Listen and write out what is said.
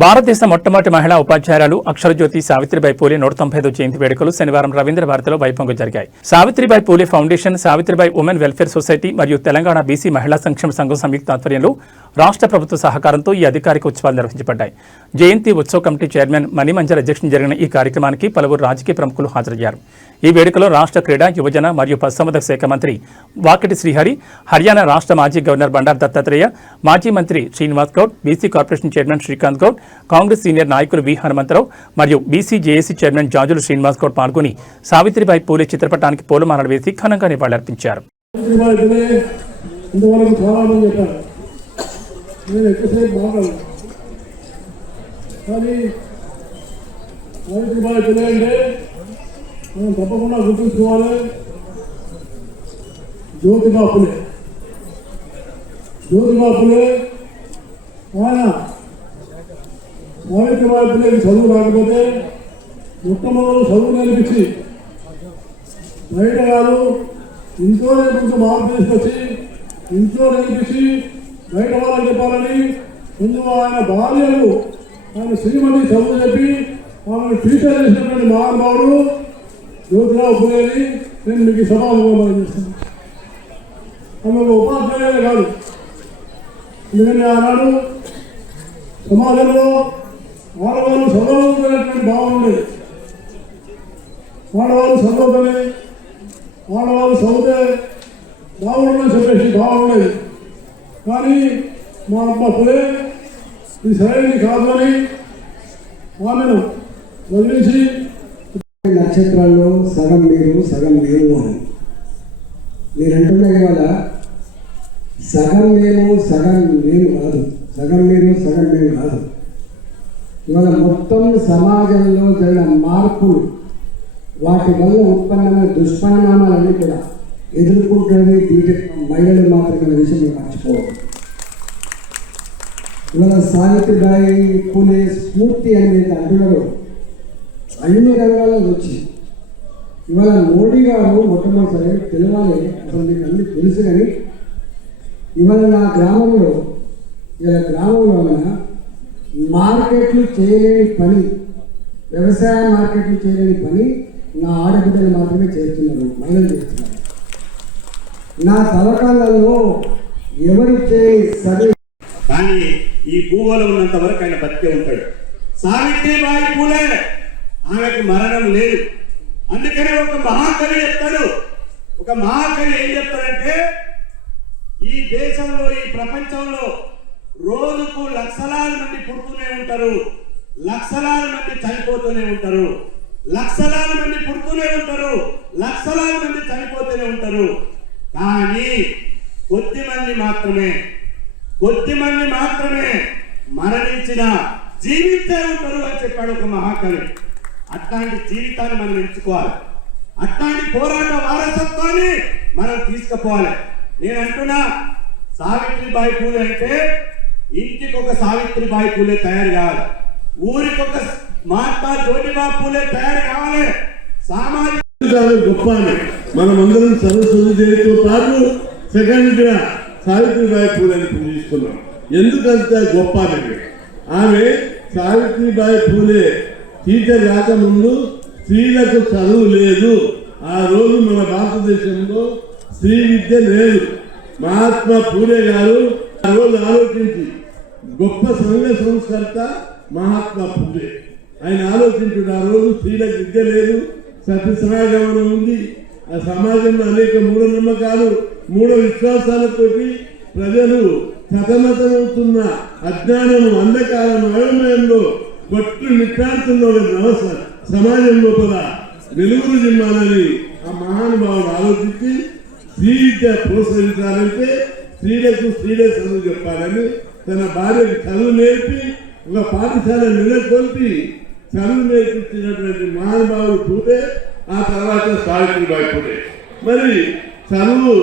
భారతదేశ మొట్టమొదటి మహిళా ఉపాధ్యాయురాలు అక్షరజ్యోతి సావిత్రిబాయి పూలే 195వ జయంతి వేడుకలు శనివారం రవీంద్ర భారతిలో వైభవంగా జరిగాయి. Savitribai Phule foundation, Savitribai women welfare society మరియు తెలంగాణ బీసీ మహిళా సంక్షేమ సంఘం సంయుక్త ఆధ్వర్యంలో రాష్ట్ర ప్రభుత్వ సహకారంతో ఈ అధికారిక ఉత్సవాలు నిర్వహించబడ్డాయి. జయంతి ఉత్సవ కమిటీ చైర్మన్ మణిమంజర్ అధ్యక్షతన జరిగిన ఈ కార్యక్రమానికి పలువురు రాజకీయ ప్రముఖులు హాజరయ్యారు. ఈ వేడుకలో రాష్ట్ర క్రీడా, యువజన మరియు పశుసంవర్ధక శాఖ మంత్రి వాకిటి శ్రీహరి, హర్యానా రాష్ట్ర మాజీ గవర్నర్ బండారు దత్తాత్రేయ, మాజీ మంత్రి Srinivas Goud, BC corporation chairman Srikanth Goud, Congress senior నాయకులు వి హనుమంతరావు మరియు BC JAC chairman Jajula Srinivas Goud పాల్గొని సావిత్రిబాయి పూలే చిత్రపటానికి పూలమాలలు వేసి ఘనంగా నివాళులర్పించారు. తప్పకుండా గుర్తుంచుకోవాలి. జ్యోతిబా పూలే ఆయన సావిత్రిబాయి పూలేకి చదువు రాకపోతే మొట్టమొదటి చదువు నేర్పించి బయట కాదు ఇంట్లో కొంచెం మార్పు తీసుకొచ్చి ఇంట్లో నేర్పించి బయట వాళ్ళని చెప్పాలని ముందు ఆయన భార్యలు ఆయన శ్రీమతి చదువు చెప్పి ఆమెను టీచర్ చేసినటువంటి మహానుభావుడు జ్యోతిరావు పూలేని నేను మీకు సభాముఖం చేస్తాను. ఆమె ఒక ఉపాధ్యాయులే కాదు, ఎందుకంటే ఆనాడు సమాజంలో ఆడవాళ్ళు చదవకపోయినటువంటి భావం ఉండేది. ఆడవాళ్ళు చదవకని ఆడవాళ్ళు చదివితే బాగుండని చెప్పేసి భావం ఉండేది. కానీ మా అమ్మ పూలే ఇది సరైనది కాదు అని ఆమెను వదిలించి నక్షత్రాల్లో సగం మీరు సగం మేము అని మీరంటున్నా ఇవాళ సగం మేము సగం మేము కాదు, సగం మీరు సగం మేము కాదు. ఇవాళ మొత్తం సమాజంలో జరిగిన మార్పులు, వాటి వల్ల ఉత్పన్నమైన దుష్పరిణామాలన్నీ కూడా ఎదుర్కొంటున్నది మహిళలు మాత్రమే విషయం మేము మర్చిపోవద్దు. ఇవాళ సావిత్రిబాయి పూలే స్ఫూర్తి అనేది అంటున్నారు అన్ని రంగాల్లో వచ్చింది. ఇవాళ మోడీ గారు మొట్టమొదటిసారి తెలవాలి, అసలు మీకు అన్ని తెలుసు. కానీ ఇవాళ నా గ్రామంలో మార్కెట్లు చేయలేని పని, వ్యవసాయ మార్కెట్లు చేయలేని పని నా ఆడబిడ్డలు మాత్రమే చేస్తున్నారు, మహిళలు చేస్తున్నారు. నా తవ్వకాలలో ఎవరిచ్చే సరే కానీ ఈ భూగోళం ఉన్నంత వరకు ఆయన బతికే ఉంటాడు. సావిత్రిబాయి పూలే ఆమెకు మరణం లేదు. అందుకనే ఒక మహాకవి చెప్తాడు, ఒక మహాకవి ఏం చెప్తాడంటే, ఈ దేశంలో ఈ ప్రపంచంలో రోజుకు లక్షలాది మంది పుడుతూనే ఉంటారు, లక్షలాది మంది చనిపోతూనే ఉంటారు, లక్షలాది మంది పుడుతూనే ఉంటారు, లక్షలాది మంది చనిపోతూనే ఉంటారు. కానీ కొద్ది మంది మాత్రమే మరణించిన జీవితే ఉంటారు అని చెప్పాడు ఒక మహాకవి. అట్లాంటి జీవితాన్ని మనం ఎంచుకోవాలి, అట్లాంటి పోరాట వారసత్వాన్ని మనం తీసుకుపోవాలి. నేను అంటున్నా, సావిత్రిబాయి పూలే అంటే ఇంటికి ఒక సావిత్రిబాయి పూలే తయారు కావాలి, ఊరికి ఒక మహాత్మా జ్యోతిబా పూలే తయారు కావాలి. సామాజిక గొప్ప మనమందరం సరస్వతితో పాటు సెకండ్గా సావిత్రిబాయి పూలేని పూజిస్తున్నాం. ఎందుకంత గొప్ప ఆమె సావిత్రిబాయి పూలే టీచర్ రాకముందు స్త్రీలకు చదువు లేదు. ఆ రోజు మన భారతదేశంలో స్త్రీ విద్య లేదు. మహాత్మా పూలే గారు ఆ రోజు ఆలోచించి, గొప్ప సంఘ సంస్కర్త మహాత్మా పూలే, ఆయన ఆలోచించుడు ఆ రోజు స్త్రీలకు విద్య లేదు, సత్య సమాగమనం ఉంది. ఆ సమాజంలో అనేక మూఢనమ్మకాలు, మూఢ విశ్వాసాలతోటి ప్రజలు సతమతమవుతున్న అజ్ఞానము, అంధకారం, అయోమయంలో కొట్టు నిట్టాడుతున్న సమాజం లోపల వెలుగులు జిమ్మాలని ఆ మహానుభావుడు ఆలోచించి స్త్రీ విద్య ప్రోత్సహించాలంటే స్త్రీలే చదువు చెప్పాలని తన భార్యకు చదువు నేర్పి ఒక పాఠశాల నెలకొల్పి చదువు నేర్పించినటువంటి మహానుభావుడు పూలే. ఆ తర్వాత సావిత్రిబాయి పూలే. మరి చదువు